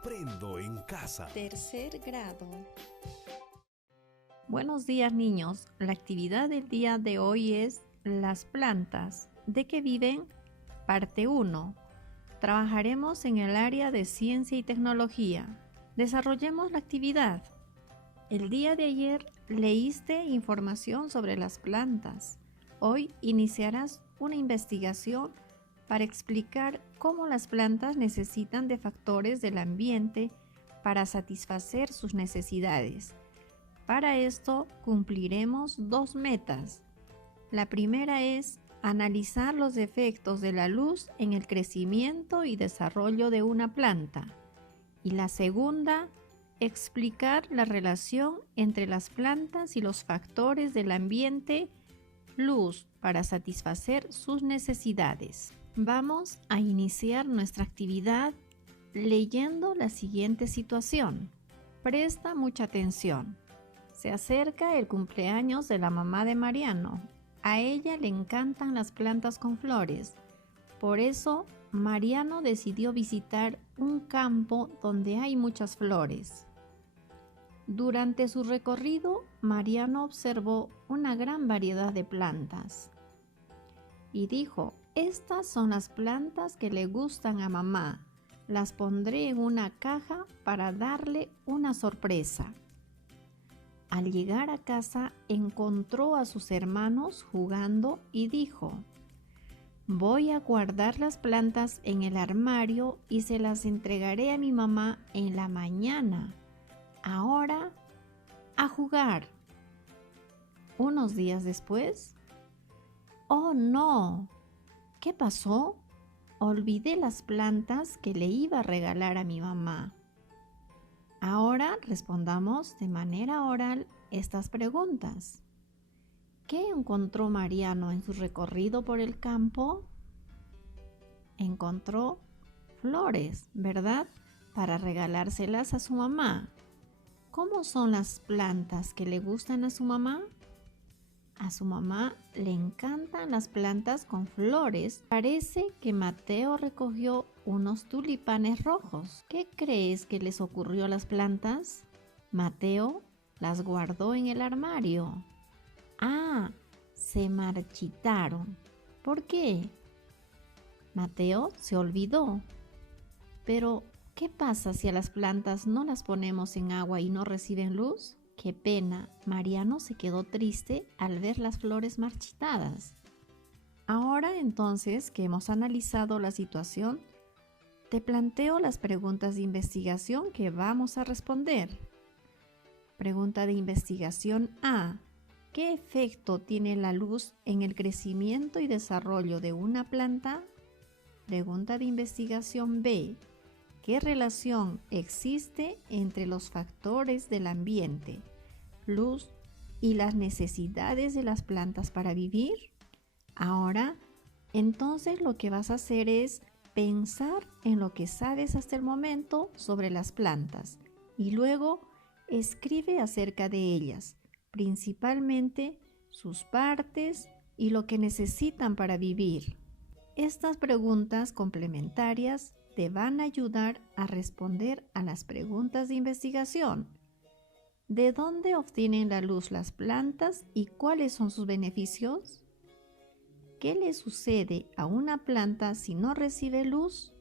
Aprendo en casa. Tercer grado. Buenos días, niños. La actividad del día de hoy es las plantas. ¿De qué viven? Parte 1. Trabajaremos en el área de ciencia y tecnología. Desarrollemos la actividad. El día de ayer leíste información sobre las plantas. Hoy iniciarás una investigación para explicar cómo las plantas necesitan de factores del ambiente para satisfacer sus necesidades. Para esto cumpliremos 2 metas. La primera es analizar los efectos de la luz en el crecimiento y desarrollo de una planta. Y la segunda, explicar la relación entre las plantas y los factores del ambiente, luz, para satisfacer sus necesidades. Vamos a iniciar nuestra actividad leyendo la siguiente situación. Presta mucha atención. Se acerca el cumpleaños de la mamá de Mariano. A ella le encantan las plantas con flores. Por eso, Mariano decidió visitar un campo donde hay muchas flores. Durante su recorrido, Mariano observó una gran variedad de plantas y dijo: estas son las plantas que le gustan a mamá. Las pondré en una caja para darle una sorpresa. Al llegar a casa, encontró a sus hermanos jugando y dijo: voy a guardar las plantas en el armario y se las entregaré a mi mamá en la mañana. Ahora, a jugar. Unos días después, ¡oh no! ¿Qué pasó? Olvidé las plantas que le iba a regalar a mi mamá. Ahora respondamos de manera oral estas preguntas. ¿Qué encontró Mariano en su recorrido por el campo? Encontró flores, ¿verdad? Para regalárselas a su mamá. ¿Cómo son las plantas que le gustan a su mamá? A su mamá le encantan las plantas con flores. Parece que Mateo recogió unos tulipanes rojos. ¿Qué crees que les ocurrió a las plantas? Mateo las guardó en el armario. Ah, se marchitaron. ¿Por qué? Mateo se olvidó. Pero, ¿qué pasa si a las plantas no las ponemos en agua y no reciben luz? ¡Qué pena! Mariano se quedó triste al ver las flores marchitadas. Ahora entonces que hemos analizado la situación, te planteo las preguntas de investigación que vamos a responder. Pregunta de investigación A. ¿Qué efecto tiene la luz en el crecimiento y desarrollo de una planta? Pregunta de investigación B. ¿Qué relación existe entre los factores del ambiente, luz y las necesidades de las plantas para vivir? Ahora, entonces lo que vas a hacer es pensar en lo que sabes hasta el momento sobre las plantas y luego escribe acerca de ellas, principalmente sus partes y lo que necesitan para vivir. Estas preguntas complementarias te van a ayudar a responder a las preguntas de investigación. ¿De dónde obtienen la luz las plantas y cuáles son sus beneficios? ¿Qué le sucede a una planta si no recibe luz?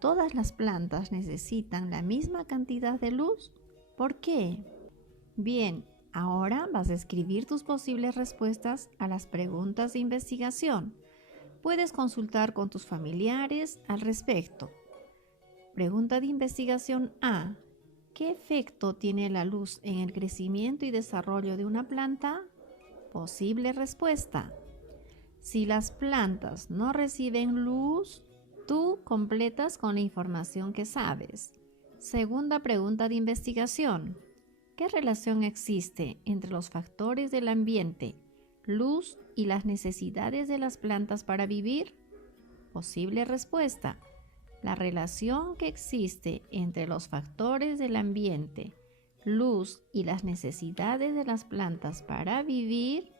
¿Todas las plantas necesitan la misma cantidad de luz? ¿Por qué? Bien, ahora vas a escribir tus posibles respuestas a las preguntas de investigación. Puedes consultar con tus familiares al respecto. Pregunta de investigación A. ¿Qué efecto tiene la luz en el crecimiento y desarrollo de una planta? Posible respuesta. Si las plantas no reciben luz, tú completas con la información que sabes. Segunda pregunta de investigación. ¿Qué relación existe entre los factores del ambiente, luz y las necesidades de las plantas para vivir? Posible respuesta. La relación que existe entre los factores del ambiente, luz y las necesidades de las plantas para vivir.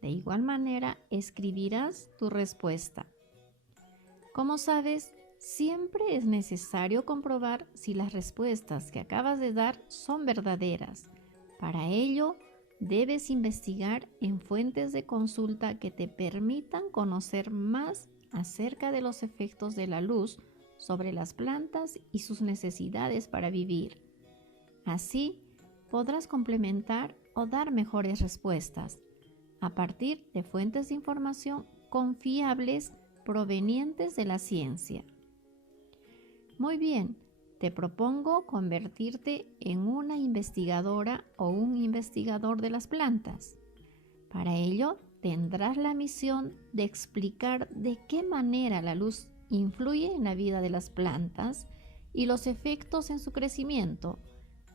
De igual manera, escribirás tu respuesta. Como sabes, Siempre es necesario comprobar si las respuestas que acabas de dar son verdaderas. Para ello, debes investigar en fuentes de consulta que te permitan conocer más acerca de los efectos de la luz sobre las plantas y sus necesidades para vivir. Así, podrás complementar o dar mejores respuestas a partir de fuentes de información confiables provenientes de la ciencia. Muy bien, te propongo convertirte en una investigadora o un investigador de las plantas. Para ello, tendrás la misión de explicar de qué manera la luz influye en la vida de las plantas y los efectos en su crecimiento,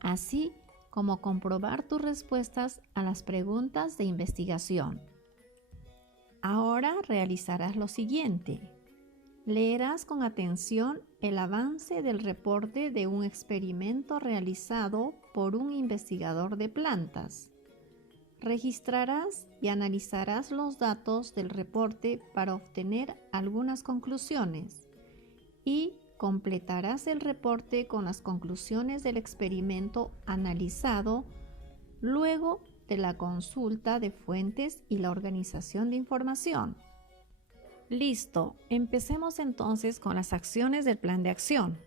así como comprobar tus respuestas a las preguntas de investigación. Ahora realizarás lo siguiente. Leerás con atención el avance del reporte de un experimento realizado por un investigador de plantas. Registrarás y analizarás los datos del reporte para obtener algunas conclusiones y completarás el reporte con las conclusiones del experimento analizado luego de la consulta de fuentes y la organización de información. Listo, empecemos entonces con las acciones del plan de acción.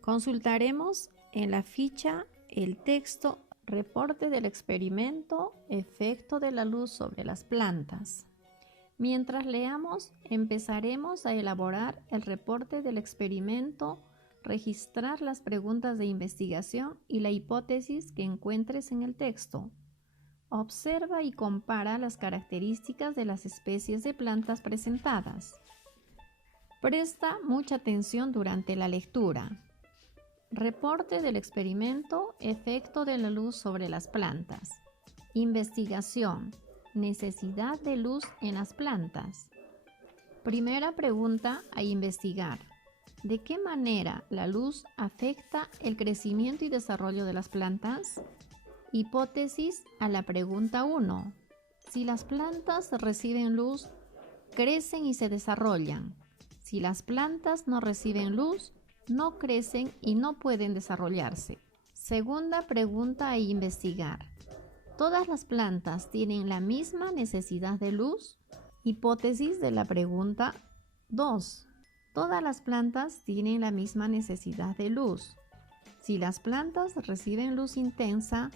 Consultaremos en la ficha el texto Reporte del experimento, efecto de la luz sobre las plantas. Mientras leamos, empezaremos a elaborar el reporte del experimento, registrar las preguntas de investigación y la hipótesis que encuentres en el texto. Observa y compara las características de las especies de plantas presentadas. Presta mucha atención durante la lectura. Reporte del experimento, efecto de la luz sobre las plantas. Investigación, necesidad de luz en las plantas. Primera pregunta a investigar. ¿De qué manera la luz afecta el crecimiento y desarrollo de las plantas? Hipótesis a la pregunta 1. Si las plantas reciben luz, crecen y se desarrollan. Si las plantas no reciben luz, no crecen y no pueden desarrollarse. Segunda pregunta a investigar. ¿Todas las plantas tienen la misma necesidad de luz? Hipótesis de la pregunta 2. Todas las plantas tienen la misma necesidad de luz. Si las plantas reciben luz intensa,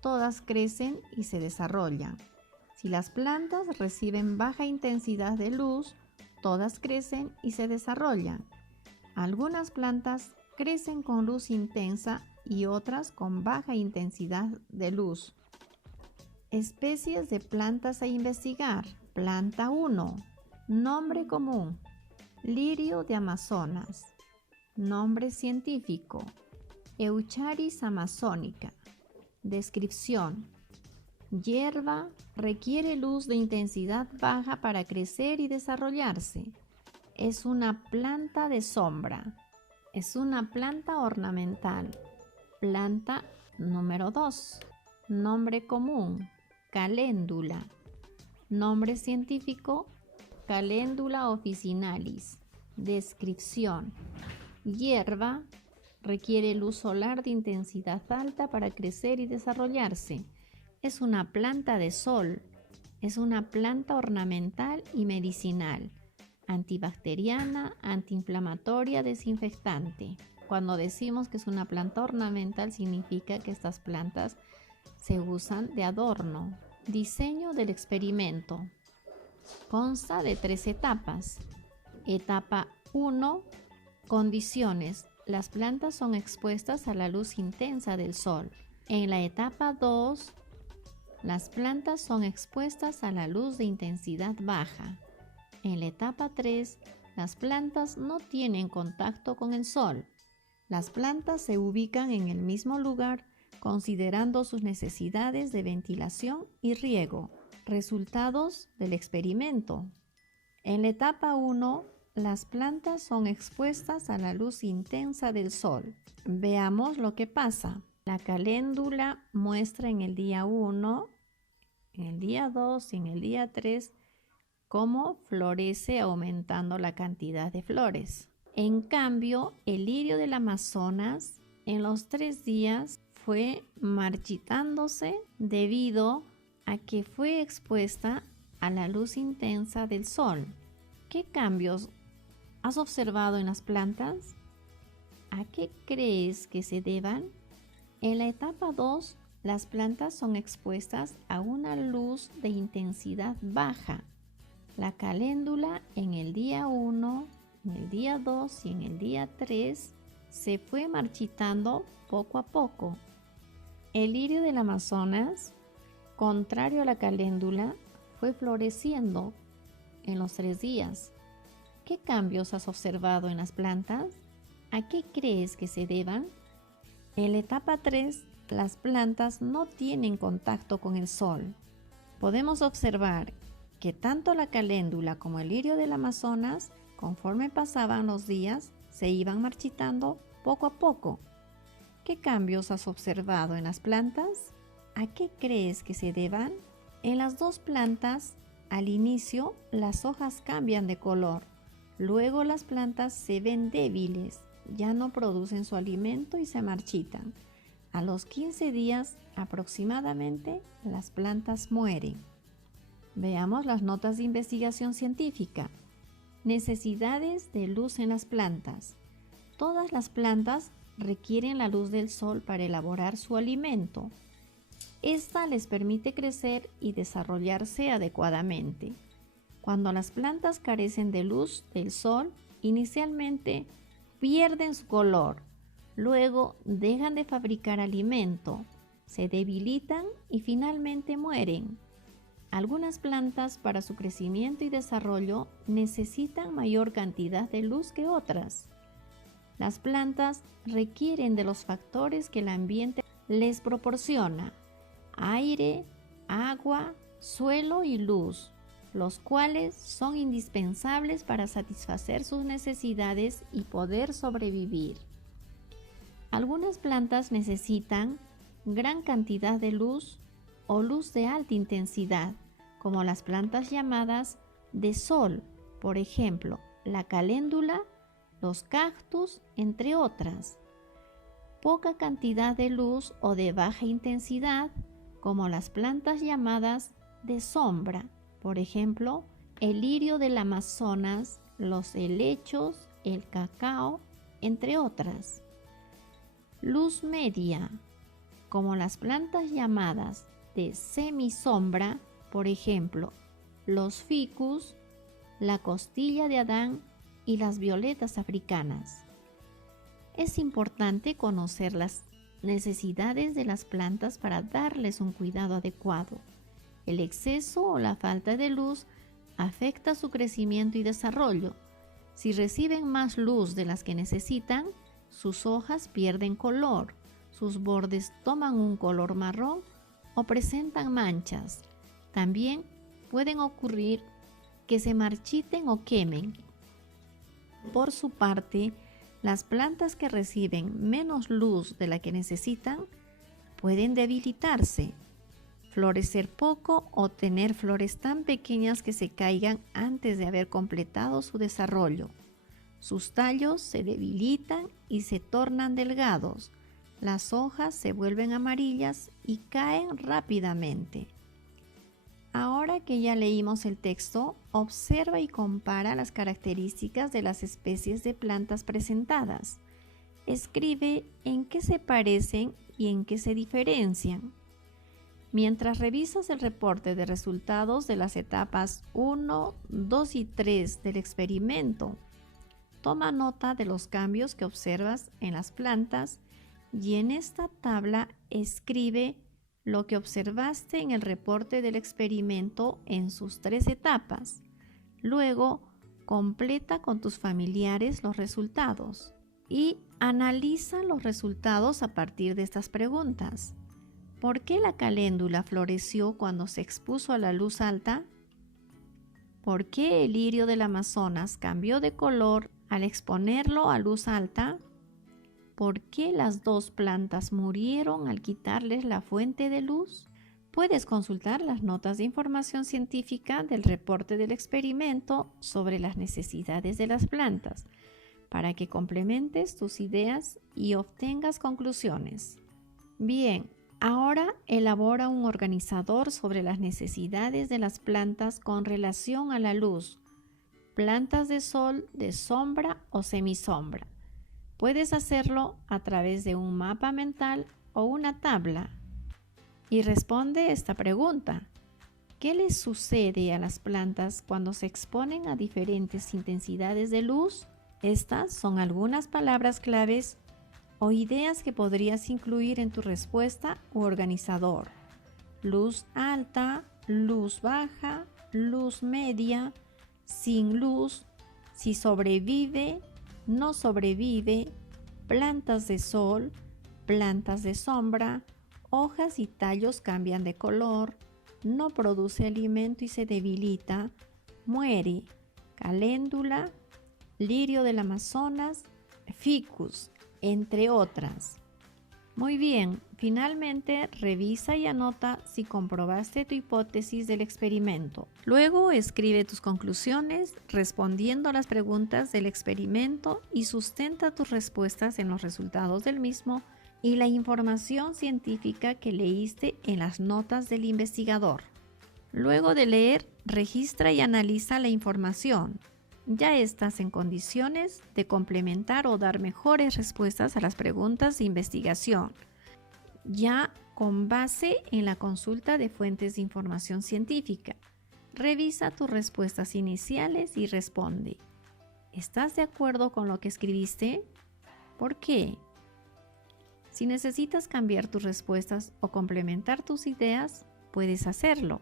todas crecen y se desarrollan. Si las plantas reciben baja intensidad de luz, todas crecen y se desarrollan. Algunas plantas crecen con luz intensa y otras con baja intensidad de luz. Especies de plantas a investigar. Planta 1. Nombre común. Lirio de Amazonas. Nombre científico. Eucharis amazonica. Descripción. Hierba, requiere luz de intensidad baja para crecer y desarrollarse. Es una planta de sombra. Es una planta ornamental. Planta número 2. Nombre común. Caléndula. Nombre científico. Caléndula officinalis. Descripción. Hierba, requiere luz solar de intensidad alta para crecer y desarrollarse. Es una planta de sol. Es una planta ornamental y medicinal. Antibacteriana, antiinflamatoria, desinfectante. Cuando decimos que es una planta ornamental, significa que estas plantas se usan de adorno. Diseño del experimento. Consta de 3 etapas. Etapa 1. Condiciones. Las plantas son expuestas a la luz intensa del sol. En la etapa 2, las plantas son expuestas a la luz de intensidad baja. En la etapa 3, las plantas no tienen contacto con el sol. Las plantas se ubican en el mismo lugar considerando sus necesidades de ventilación y riego. Resultados del experimento. En la etapa 1, las plantas son expuestas a la luz intensa del sol. Veamos lo que pasa. La caléndula muestra en el día 1, en el día 2 y en el día 3 cómo florece aumentando la cantidad de flores. En cambio, el lirio del Amazonas en los 3 días fue marchitándose debido a que fue expuesta a la luz intensa del sol. ¿Qué cambios has observado en las plantas? ¿A qué crees que se deban? En la etapa 2, las plantas son expuestas a una luz de intensidad baja. La caléndula en el día 1, en el día 2 y en el día 3 se fue marchitando poco a poco. El lirio del Amazonas, contrario a la caléndula, fue floreciendo en los 3 días. ¿Qué cambios has observado en las plantas? ¿A qué crees que se deban? En la etapa 3, las plantas no tienen contacto con el sol. Podemos observar que tanto la caléndula como el lirio del Amazonas, conforme pasaban los días, se iban marchitando poco a poco. ¿Qué cambios has observado en las plantas? ¿A qué crees que se deban? En las 2 plantas, al inicio, las hojas cambian de color. Luego las plantas se ven débiles, ya no producen su alimento y se marchitan. A los 15 días aproximadamente, las plantas mueren. Veamos las notas de investigación científica. Necesidades de luz en las plantas. Todas las plantas requieren la luz del sol para elaborar su alimento. Esta les permite crecer y desarrollarse adecuadamente. Cuando las plantas carecen de luz del sol, inicialmente pierden su color, luego dejan de fabricar alimento, se debilitan y finalmente mueren. Algunas plantas para su crecimiento y desarrollo necesitan mayor cantidad de luz que otras. Las plantas requieren de los factores que el ambiente les proporciona: aire, agua, suelo y luz, los cuales son indispensables para satisfacer sus necesidades y poder sobrevivir. Algunas plantas necesitan gran cantidad de luz o luz de alta intensidad, como las plantas llamadas de sol, por ejemplo, la caléndula, los cactus, entre otras. Poca cantidad de luz o de baja intensidad, como las plantas llamadas de sombra, por ejemplo, el lirio del Amazonas, los helechos, el cacao, entre otras. Luz media, como las plantas llamadas de semisombra, por ejemplo, los ficus, la costilla de Adán y las violetas africanas. Es importante conocer las necesidades de las plantas para darles un cuidado adecuado. El exceso o la falta de luz afecta su crecimiento y desarrollo. Si reciben más luz de las que necesitan, sus hojas pierden color, sus bordes toman un color marrón o presentan manchas. También pueden ocurrir que se marchiten o quemen. Por su parte, las plantas que reciben menos luz de la que necesitan pueden debilitarse, florecer poco o tener flores tan pequeñas que se caigan antes de haber completado su desarrollo. Sus tallos se debilitan y se tornan delgados. Las hojas se vuelven amarillas y caen rápidamente. Ahora que ya leímos el texto, observa y compara las características de las especies de plantas presentadas. Escribe en qué se parecen y en qué se diferencian. Mientras revisas el reporte de resultados de las etapas 1, 2 y 3 del experimento, toma nota de los cambios que observas en las plantas y en esta tabla escribe lo que observaste en el reporte del experimento en sus 3 etapas. Luego, completa con tus familiares los resultados y analiza los resultados a partir de estas preguntas. ¿Por qué la caléndula floreció cuando se expuso a la luz alta? ¿Por qué el lirio del Amazonas cambió de color al exponerlo a luz alta? ¿Por qué las 2 plantas murieron al quitarles la fuente de luz? Puedes consultar las notas de información científica del reporte del experimento sobre las necesidades de las plantas. para que complementes tus ideas y obtengas conclusiones. Bien, ahora elabora un organizador sobre las necesidades de las plantas con relación a la luz, plantas de sol, de sombra o semisombra. Puedes hacerlo a través de un mapa mental o una tabla. Y responde esta pregunta. ¿Qué les sucede a las plantas cuando se exponen a diferentes intensidades de luz? Estas son algunas palabras claves o ideas que podrías incluir en tu respuesta u organizador. Luz alta, luz baja, luz media, sin luz, si sobrevive, no sobrevive, plantas de sol, plantas de sombra, hojas y tallos cambian de color, no produce alimento y se debilita, muere, caléndula, lirio del Amazonas, ficus, entre otras. Muy bien, finalmente revisa y anota si comprobaste tu hipótesis del experimento. Luego escribe tus conclusiones respondiendo a las preguntas del experimento y sustenta tus respuestas en los resultados del mismo y la información científica que leíste en las notas del investigador. Luego de leer, registra y analiza la información. Ya estás en condiciones de complementar o dar mejores respuestas a las preguntas de investigación, ya con base en la consulta de fuentes de información científica. Revisa tus respuestas iniciales y responde. ¿Estás de acuerdo con lo que escribiste? ¿Por qué? Si necesitas cambiar tus respuestas o complementar tus ideas, puedes hacerlo.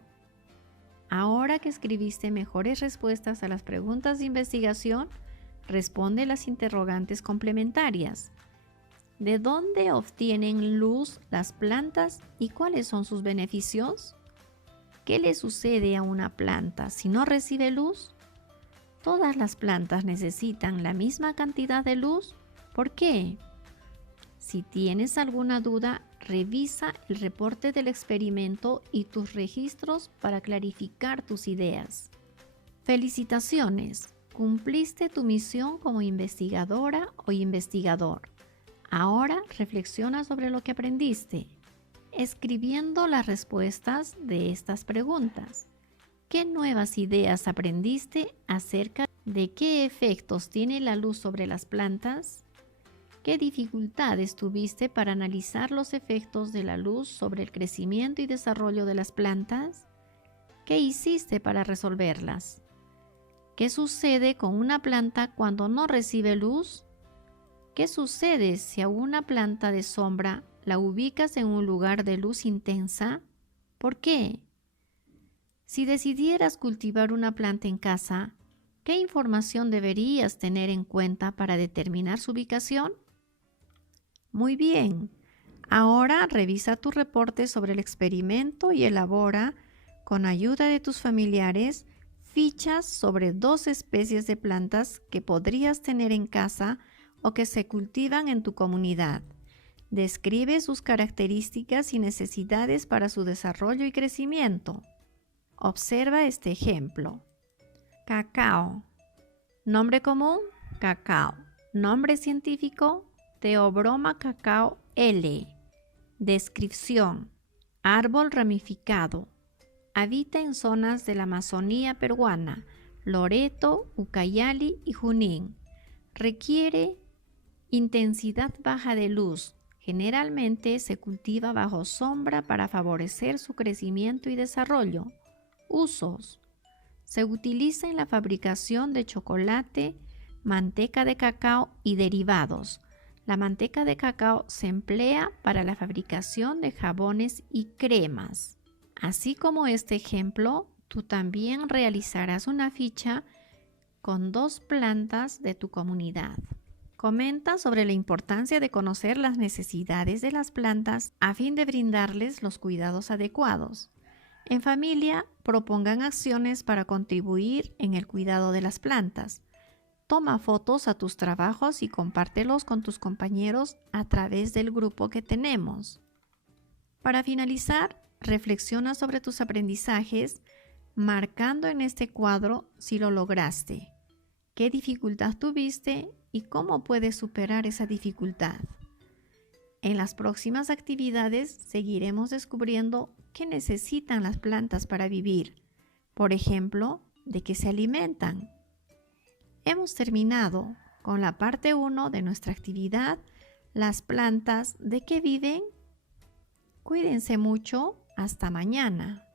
Ahora que escribiste mejores respuestas a las preguntas de investigación, responde las interrogantes complementarias. ¿De dónde obtienen luz las plantas y cuáles son sus beneficios? ¿Qué le sucede a una planta si no recibe luz? ¿Todas las plantas necesitan la misma cantidad de luz? ¿Por qué? Si tienes alguna duda, revisa el reporte del experimento y tus registros para clarificar tus ideas. Felicitaciones, cumpliste tu misión como investigadora o investigador. Ahora reflexiona sobre lo que aprendiste, escribiendo las respuestas de estas preguntas. ¿Qué nuevas ideas aprendiste acerca de qué efectos tiene la luz sobre las plantas? ¿Qué dificultades tuviste para analizar los efectos de la luz sobre el crecimiento y desarrollo de las plantas? ¿Qué hiciste para resolverlas? ¿Qué sucede con una planta cuando no recibe luz? ¿Qué sucede si a una planta de sombra la ubicas en un lugar de luz intensa? ¿Por qué? Si decidieras cultivar una planta en casa, ¿qué información deberías tener en cuenta para determinar su ubicación? Muy bien, ahora revisa tu reporte sobre el experimento y elabora, con ayuda de tus familiares, fichas sobre 2 especies de plantas que podrías tener en casa o que se cultivan en tu comunidad. Describe sus características y necesidades para su desarrollo y crecimiento. Observa este ejemplo. Cacao. Nombre común, cacao. Nombre científico, Theobroma cacao L. Descripción: árbol ramificado. Habita en zonas de la Amazonía peruana, Loreto, Ucayali y Junín. Requiere intensidad baja de luz. Generalmente se cultiva bajo sombra para favorecer su crecimiento y desarrollo. Usos: se utiliza en la fabricación de chocolate, manteca de cacao y derivados. La manteca de cacao se emplea para la fabricación de jabones y cremas. Así como este ejemplo, tú también realizarás una ficha con 2 plantas de tu comunidad. Comenta sobre la importancia de conocer las necesidades de las plantas a fin de brindarles los cuidados adecuados. En familia, propongan acciones para contribuir en el cuidado de las plantas. Toma fotos a tus trabajos y compártelos con tus compañeros a través del grupo que tenemos. Para finalizar, reflexiona sobre tus aprendizajes, marcando en este cuadro si lo lograste, qué dificultad tuviste y cómo puedes superar esa dificultad. En las próximas actividades seguiremos descubriendo qué necesitan las plantas para vivir. Por ejemplo, de qué se alimentan. Hemos terminado con la parte 1 de nuestra actividad. Las plantas, ¿de qué viven? Cuídense mucho. Hasta mañana.